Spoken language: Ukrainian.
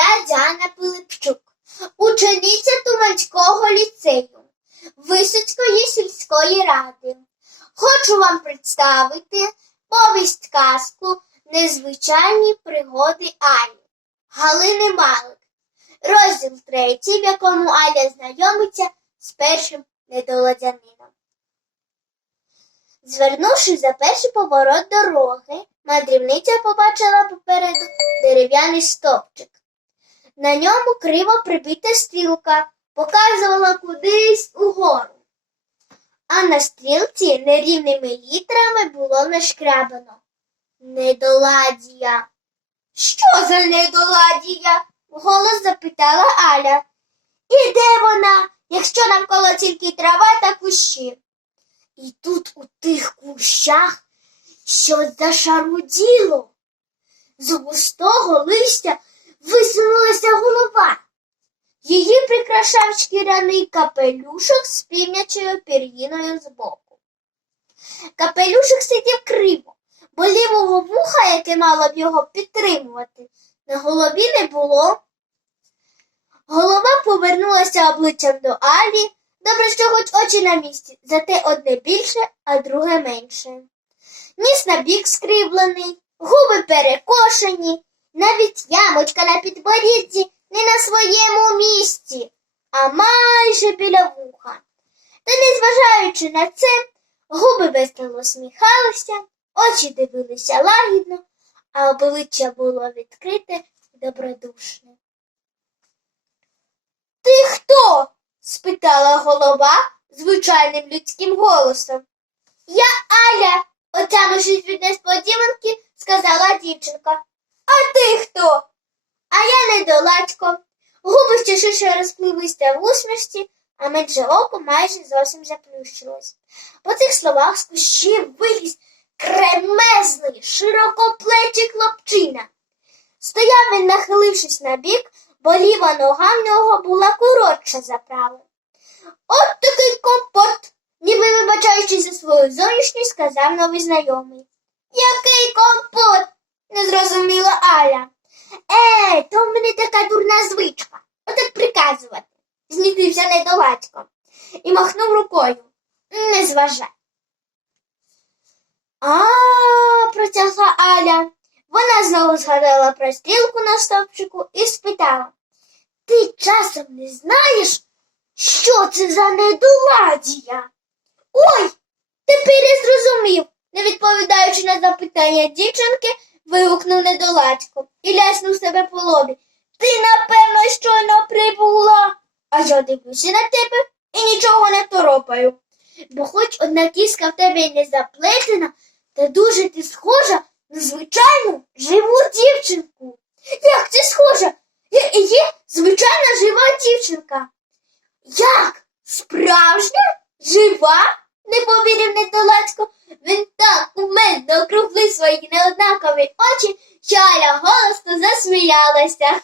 Я Діана Пилипчук, учениця Туманського ліцею Висоцької сільської ради. Хочу вам представити повість казку Незвичайні пригоди Алі Галини Малик. Розділ третій, в якому Аля знайомиться з першим недоладянином. Звернувши за перший поворот дороги, мандрівниця побачила попереду дерев'яний стовпчик. На ньому криво прибита стрілка показувала кудись угору. А на стрілці нерівними літерами було нашкрябано Недоладія. Що за недоладія? вголос запитала Аля. І де вона, якщо навколо тільки трава та кущі? І тут у тих кущах щось зашаруділо. З густого листя висунулася голова. Її прикрашав шкіряний капелюшок з півнячою пір'їною збоку. Капелюшок сидів криво, бо лівого вуха, яке мало б його підтримувати, на голові не було. Голова повернулася обличчям до Алі. Добре, що хоч очі на місці, зате одне більше, а друге менше. Ніс на бік скріблений, губи перекошені, навіть ямочка на підборідді не на своєму місці, а майже біля вуха. Та, незважаючи на це, губи весело сміхалися, очі дивилися лагідно, а обличчя було відкрите і добродушне. Ти хто? спитала голова звичайним людським голосом. Я Аля, отямившись від несподіванки, сказала дівчинка. А ти хто? А я недоладько. Губи ще ширше розпливлися в усмішці, а менше око майже зовсім заплющилось. По цих словах з кущів виліз кремезний, широкоплечий хлопчина. Стояв він, нахилившись на бік, бо ліва нога в нього була коротша за праву. От такий компот, ніби вибачаючись за свою зовнішність, сказав новий знайомий. Який компот? не зрозуміла Аля. Е, то в мене така дурна звичка. Отак приказувати, знітився недоладько і махнув рукою. Не зважай. А, протягла Аля. Вона знову згадала про стрілку на стовпчику і спитала. Ти часом не знаєш, що це за недоладія? Ой, тепер я зрозумів, не відповідаючи на запитання дівчинки, вигукнув недоладько і ляснув себе по лобі. Ти, напевно, щойно прибула. А я дивлюся на тебе і нічого не торопаю. Бо хоч одна кіска в тебе не заплетена, та дуже ти схожа на звичайну живу дівчинку. Як це схожа? Я і є звичайна жива дівчинка. Як? Справжня? Жива? Не повірив недоладько. Він так кумедно округлив свої неоднакові очі, що Аля голосно засміялася.